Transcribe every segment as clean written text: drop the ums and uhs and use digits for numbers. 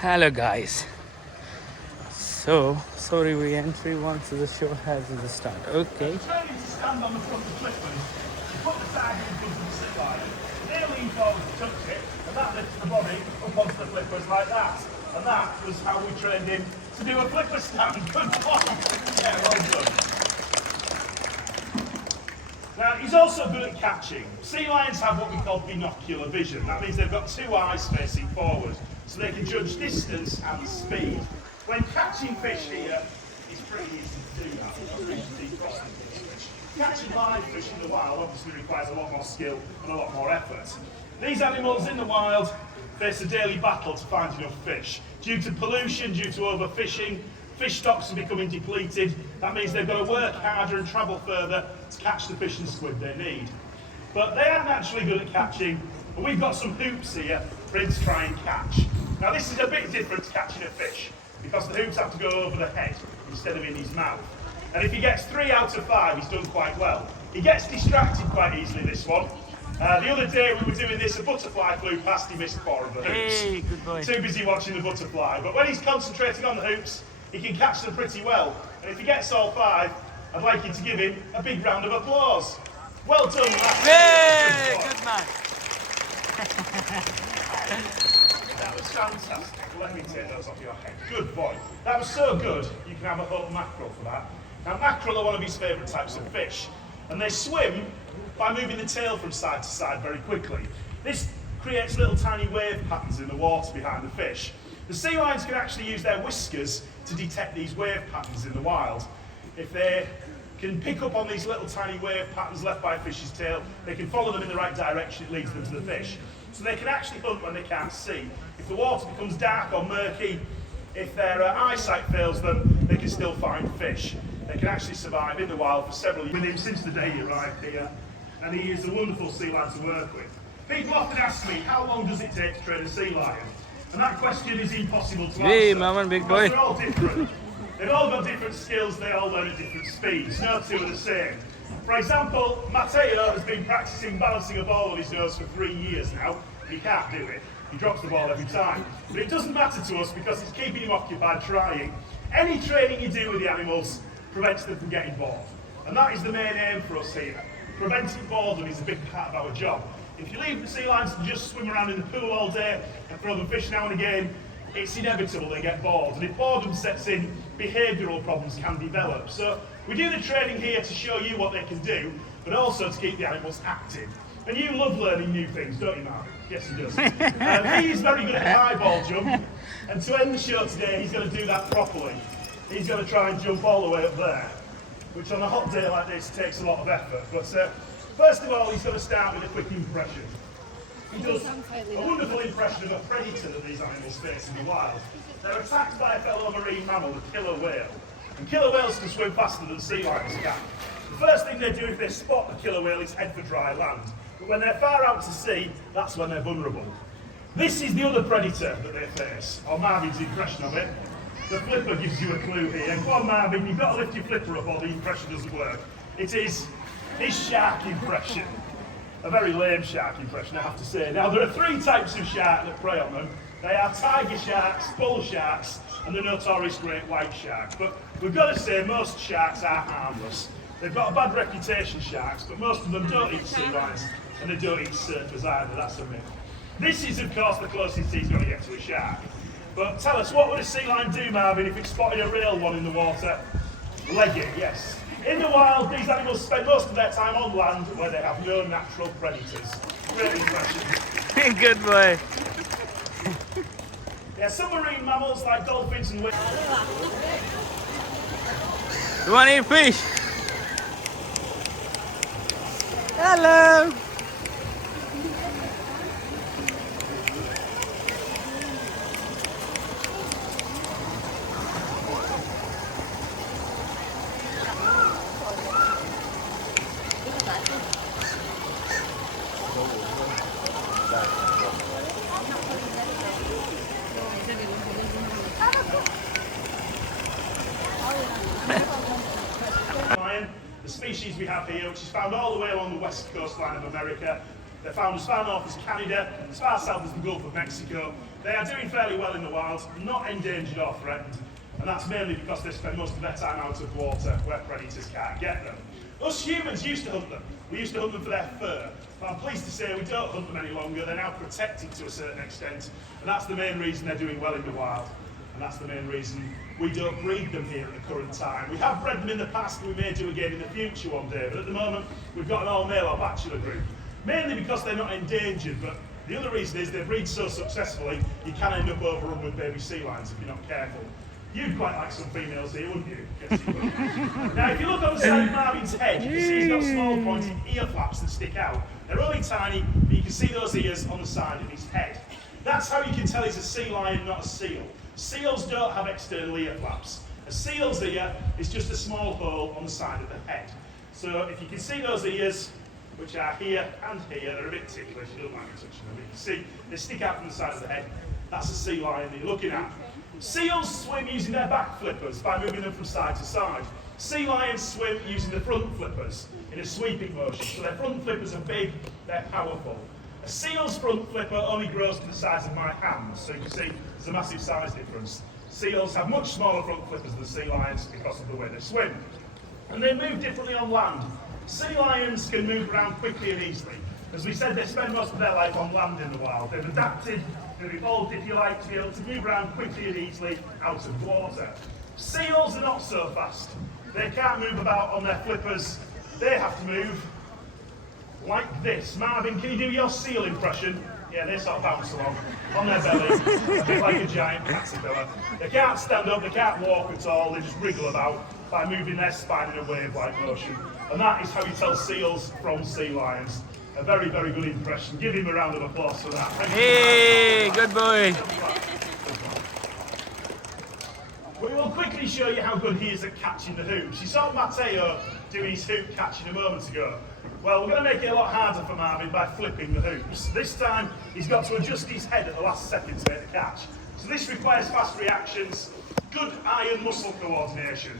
Hello guys. So sorry we entry once the show has the start. Okay. Training to stand on the front of the flippers, you put the side in front of the sit line, they lean forward to touch it, and that lifts the body up onto the flippers like that. And that was how we trained him to do a flipper stand. Good point. Yeah, well done. Now, he's also good at catching. Sea lions have what we call binocular vision. That means they've got two eyes facing forward, so they can judge distance and speed. When catching fish here, it's pretty easy to do that. Catching live fish in the wild obviously requires a lot more skill and a lot more effort. These animals in the wild face a daily battle to find enough fish. Due to pollution, due to overfishing, fish stocks are becoming depleted. That means they've got to work harder and travel further to catch the fish and squid they need. But they are naturally good at catching, and we've got some hoops here for him to try and catch. Now this is a bit different to catching a fish, because the hoops have to go over the head instead of in his mouth. And if he gets 3 out of 5, he's done quite well. He gets distracted quite easily, this one. The other day we were doing this, a butterfly flew past, he missed 4 of the hoops. Hey, good boy. Too busy watching the butterfly. But when he's concentrating on the hoops, he can catch them pretty well. And if he gets all 5, I'd like you to give him a big round of applause. Well done, Matt. Hey, good man. That was fantastic. Let me take those off your head. Good boy. That was so good, you can have a whole mackerel for that. Now, mackerel are one of his favourite types of fish, and they swim by moving the tail from side to side very quickly. This creates little tiny wave patterns in the water behind the fish. The sea lions can actually use their whiskers to detect these wave patterns in the wild. If they can pick up on these little tiny wave patterns left by a fish's tail, they can follow them in the right direction, it leads them to the fish. So they can actually hunt when they can't see. If the water becomes dark or murky, if their eyesight fails them, they can still find fish. They can actually survive in the wild for several years. With him since the day he arrived here, and he is a wonderful sea lion to work with. People often ask me, how long does it take to train a sea lion? And that question is impossible to answer. Hey, mama, big boy. They're all different. They've all got different skills, they all learn at different speeds. No two are the same. For example, Matteo has been practicing balancing a ball on his nose for 3 years now. He can't do it. He drops the ball every time. But it doesn't matter to us because it's keeping him occupied trying. Any training you do with the animals prevents them from getting bored. And that is the main aim for us here. Preventing boredom is a big part of our job. If you leave the sea lions to just swim around in the pool all day and throw them fish now and again, it's inevitable they get bored. And if boredom sets in, behavioural problems can develop. So we do the training here to show you what they can do, but also to keep the animals active. And you love learning new things, don't you, Marvin? Yes, he does. He's very good at high ball jump, and to end the show today, he's going to do that properly. He's going to try and jump all the way up there, which on a hot day like this takes a lot of effort. But first of all, he's going to start with a quick impression. He does a wonderful impression of a predator that these animals face in the wild. They're attacked by a fellow marine mammal, the killer whale. And killer whales can swim faster than sea lions can. The first thing they do if they spot a killer whale is head for dry land. But when they're far out to sea, that's when they're vulnerable. This is the other predator that they face, or Marvin's impression of it. The flipper gives you a clue here. Come on, Marvin, you've got to lift your flipper up or the impression doesn't work. It is his shark impression. A very lame shark impression, I have to say. Now, there are 3 types of shark that prey on them. They are tiger sharks, bull sharks, and the notorious great white shark. But we've got to say most sharks are harmless. They've got a bad reputation, sharks, but most of them don't eat sea lions, and they don't eat surfers either, that's a myth. This is, of course, the closest he's going to get to a shark. But tell us, what would a sea lion do, Marvin, if it spotted a real one in the water? Leg it, yes. In the wild, these animals spend most of their time on land where they have no natural predators. Great impression. Good boy. Yeah, some marine mammals like dolphins and whales. You want to eat fish? Hello. The species we have here, which is found all the way along the west coastline of America, They're found as far north as Canada, as far south as the Gulf of Mexico. They are doing fairly well in the wild, not endangered or threatened, and that's mainly because they spend most of their time out of water where predators can't get them. Us humans used to hunt them. We used to hunt them for their fur, but I'm pleased to say we don't hunt them any longer. They're now protected to a certain extent, and that's the main reason they're doing well in the wild, and that's the main reason we don't breed them here at the current time. We have bred them in the past, we may do again in the future one day, but at the moment we've got an all-male or bachelor group, mainly because they're not endangered, but the other reason is they breed so successfully you can end up overrun with baby sea lions if you're not careful. You'd quite like some females here, wouldn't you? Yes, you would. Now, if you look on the side of Marvin's head, you can see he's got small pointed ear flaps that stick out. They're only tiny, but you can see those ears on the side of his head. That's how you can tell he's a sea lion, not a seal. Seals don't have external ear flaps. A seal's ear is just a small hole on the side of the head. So if you can see those ears, which are here and here, they're a bit ticklish, you don't like me touching them. You can see they stick out from the side of the head. That's a sea lion that you're looking at. Seals swim using their back flippers by moving them from side to side. Sea lions swim using the front flippers in a sweeping motion. So their front flippers are big, they're powerful. A seal's front flipper only grows to the size of my hands, so you can see there's a massive size difference. Seals have much smaller front flippers than sea lions because of the way they swim. And they move differently on land. Sea lions can move around quickly and easily. As we said, they spend most of their life on land in the wild. They've adapted, they've evolved, if you like, to be able to move around quickly and easily out of water. Seals are not so fast. They can't move about on their flippers. They have to move like this. Marvin, can you do your seal impression? Yeah, they sort of bounce along on their belly, a bit like a giant caterpillar. They can't stand up, they can't walk at all, they just wriggle about by moving their spine in a wave-like motion. And that is how you tell seals from sea lions. A very, very good impression. Give him a round of applause for that. Hey, good boy. We will quickly show you how good he is at catching the hoops. You saw Matteo doing his hoop catching a moment ago. Well, we're going to make it a lot harder for Marvin by flipping the hoops. This time, he's got to adjust his head at the last second to make the catch. So this requires fast reactions, good eye and muscle coordination,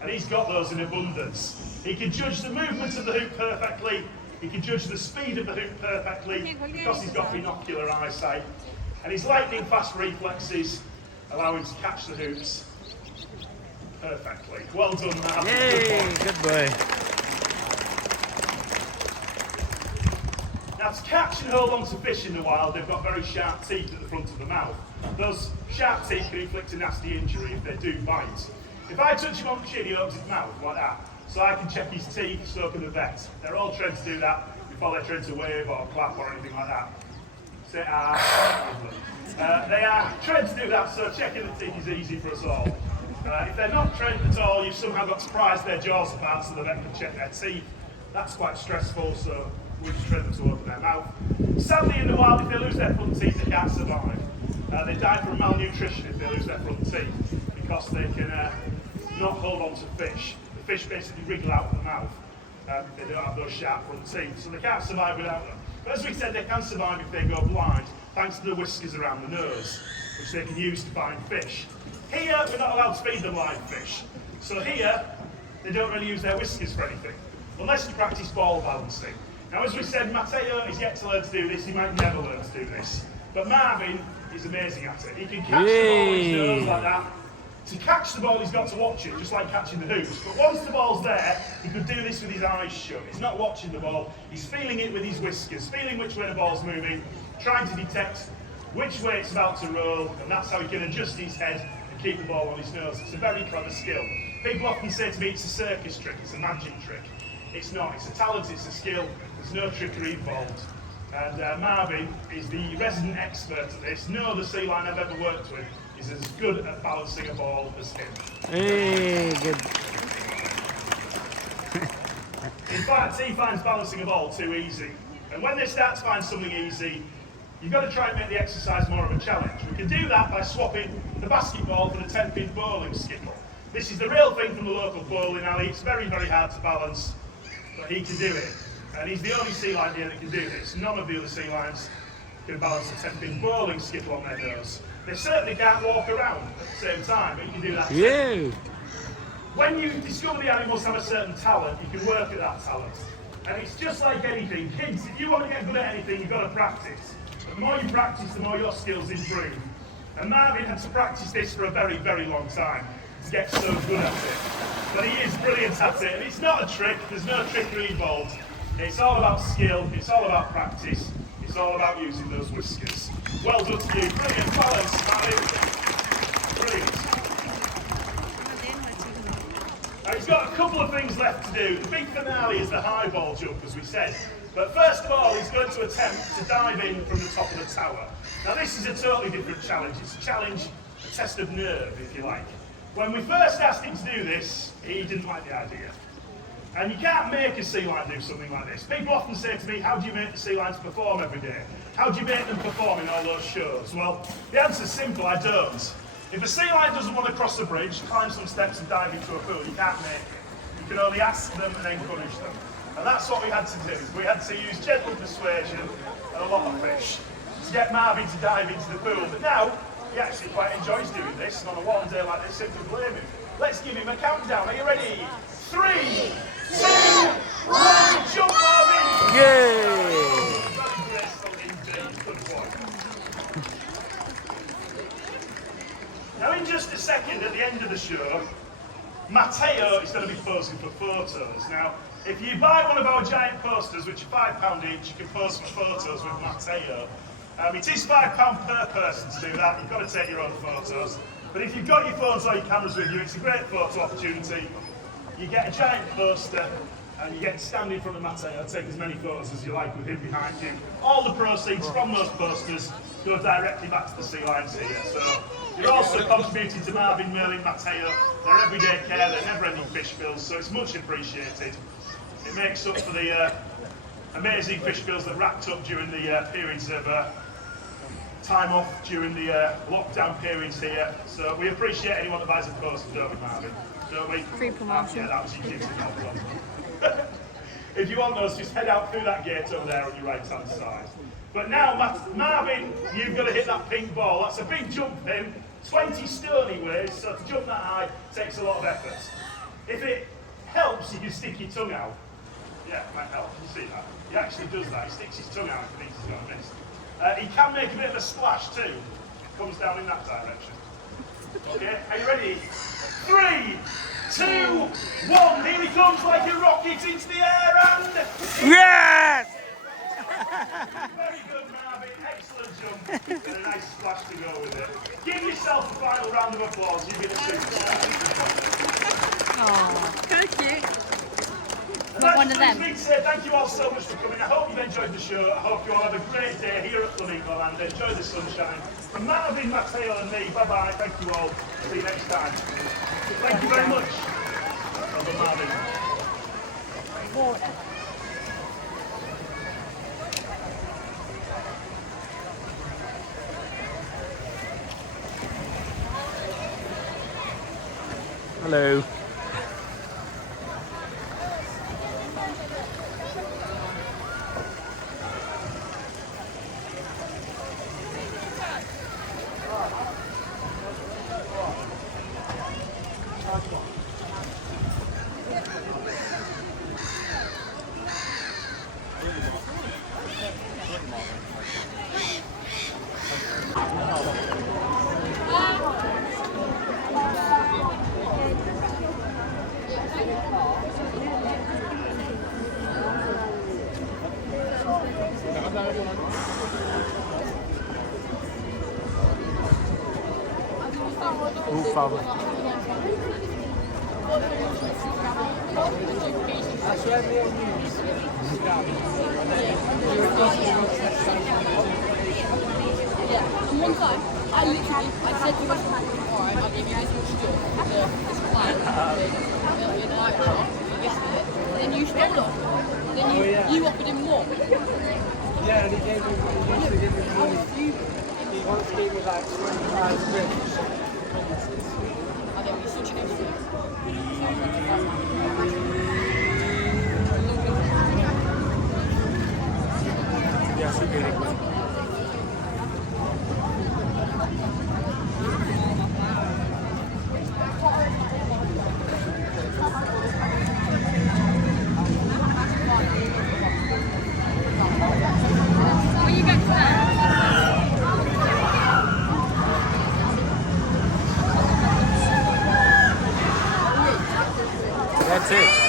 and he's got those in abundance. He can judge the movement of the hoop perfectly, he can judge the speed of the hoop perfectly because he's got binocular eyesight, and his lightning fast reflexes allow him to catch the hoops perfectly. Well done, Marvin. Yay, good boy. Now, to catch and hold on to fish in the wild, they've got very sharp teeth at the front of the mouth. Those sharp teeth can inflict a nasty injury if they do bite. If I touch him on the chin, he opens his mouth like that. So I can check his teeth, so can the vet. They're all trained to do that before they're trained to wave or clap or anything like that. Say, they are trained to do that, so checking the teeth is easy for us all. If they're not trained at all, you've somehow got to prise their jaws apart so the vet can check their teeth. That's quite stressful, so we just train them to open their mouth. Sadly, in the wild, if they lose their front teeth, they can't survive. They die from malnutrition if they lose their front teeth, because they can not hold on to fish. The fish basically wriggle out of the mouth. They don't have those sharp front teeth, so they can't survive without them. But as we said, they can survive if they go blind, thanks to the whiskers around the nose, which they can use to find fish. Here, we're not allowed to feed them live fish. So here, they don't really use their whiskers for anything, unless you practice ball balancing. Now, as we said, Matteo is yet to learn to do this. He might never learn to do this. But Marvin is amazing at it. He can catch the ball with his nose like that. To catch the ball, he's got to watch it, just like catching the hoops. But once the ball's there, he could do this with his eyes shut. He's not watching the ball. He's feeling it with his whiskers, feeling which way the ball's moving, trying to detect which way it's about to roll, and that's how he can adjust his head and keep the ball on his nose. It's a very clever skill. People often say to me it's a circus trick, it's a magic trick. It's not. It's a talent, it's a skill. There's no trickery involved. And Marvin is the resident expert at this. No other sea lion I've ever worked with is as good at balancing a ball as him. Hey, good. In fact, he finds balancing a ball too easy. And when they start to find something easy, you've got to try and make the exercise more of a challenge. We can do that by swapping the basketball for the 10-pin bowling skittle. This is the real thing from the local bowling alley. It's very, very hard to balance, but he can do it. And he's the only sea lion here that can do this. None of the other sea lions can balance a 10-pin bowling skittle on their nose. They certainly can't walk around at the same time, but you can do that. Yeah. When you discover the animals have a certain talent, you can work at that talent. And it's just like anything. Kids, if you want to get good at anything, you've got to practice. The more you practice, the more your skills improve. And Marvin had to practice this for a very, very long time to get so good at it. But he is brilliant at it. And it's not a trick. There's no trickery involved. It's all about skill. It's all about practice. It's all about using those whiskers. Well done to you. Brilliant balance, Marvin. Brilliant. Now he's got a couple of things left to do. The big finale is the high ball jump, as we said. But first of all, he's going to attempt to dive in from the top of the tower. Now this is a totally different challenge. It's a challenge, a test of nerve, if you like. When we first asked him to do this, he didn't like the idea. And you can't make a sea lion do something like this. People often say to me, how do you make the sea lions perform every day? How do you make them perform in all those shows? Well, the answer's simple, I don't. If a sea lion doesn't want to cross the bridge, climb some steps and dive into a pool, you can't make it. You can only ask them and encourage them. And that's what we had to do. We had to use gentle persuasion and a lot of fish to get Marvin to dive into the pool. But now, he actually quite enjoys doing this, and on a warm day like this, simply blame him. Let's give him a countdown. Are you ready? 3, 2, 1, jump, Marvin! Yay! Now in just a second, at the end of the show, Matteo is going to be posing for photos. Now, if you buy one of our giant posters, which are £5 each, you can pose for photos with Matteo. It is £5 per person to do that. You've got to take your own photos. But if you've got your phones or your cameras with you, it's a great photo opportunity. You get a giant poster and you get to stand in front of Matteo, take as many photos as you like with him behind you. All the proceeds from those posters go directly back to the sea lions here. So you're also contributing to Marvin, Merlin, Matteo, their everyday care, their never-ending fish bills, so it's much appreciated. It makes up for the amazing fish bills that racked up during the periods of time off during the lockdown periods here. So we appreciate anyone that buys a poster, don't we, Marvin? Don't we? Free promotion. Yeah, that was your gift. If you want those, just head out through that gate over there on your right-hand side. But now, Marvin, you've got to hit that pink ball. That's a big jump pin, 20 stone he weighs, so to jump that high takes a lot of effort. If it helps, you can stick your tongue out. Yeah, it might help. You see that? He actually does that. He sticks his tongue out if he thinks he's going to miss. He can make a bit of a splash too. Comes down in that direction. Okay, are you ready? 3, 2, 1. Here he comes like a rocket into the air and... Yes! Very good, Marvin. Excellent jump. And a nice splash to go with it. Give yourself a final round of applause. You've been a superstar. Oh, so cute. And Not one of them. Thank you all so much for coming. I hope you've enjoyed the show. I hope you all have a great day here at Flamingo Land. Enjoy the sunshine. From Marvin, Matteo and me, bye-bye. Thank you all. See you next time. Thank you very much. Well done, Marvin. Water. Hello. Father. And one time, I said to him, alright, I'll give you this much stuff, this client, then you stole it. Then you offered him more. Yeah, and he gave me money. He once gave me like 25 quid. I gave you such an idiot. Yes, he did it. That's it.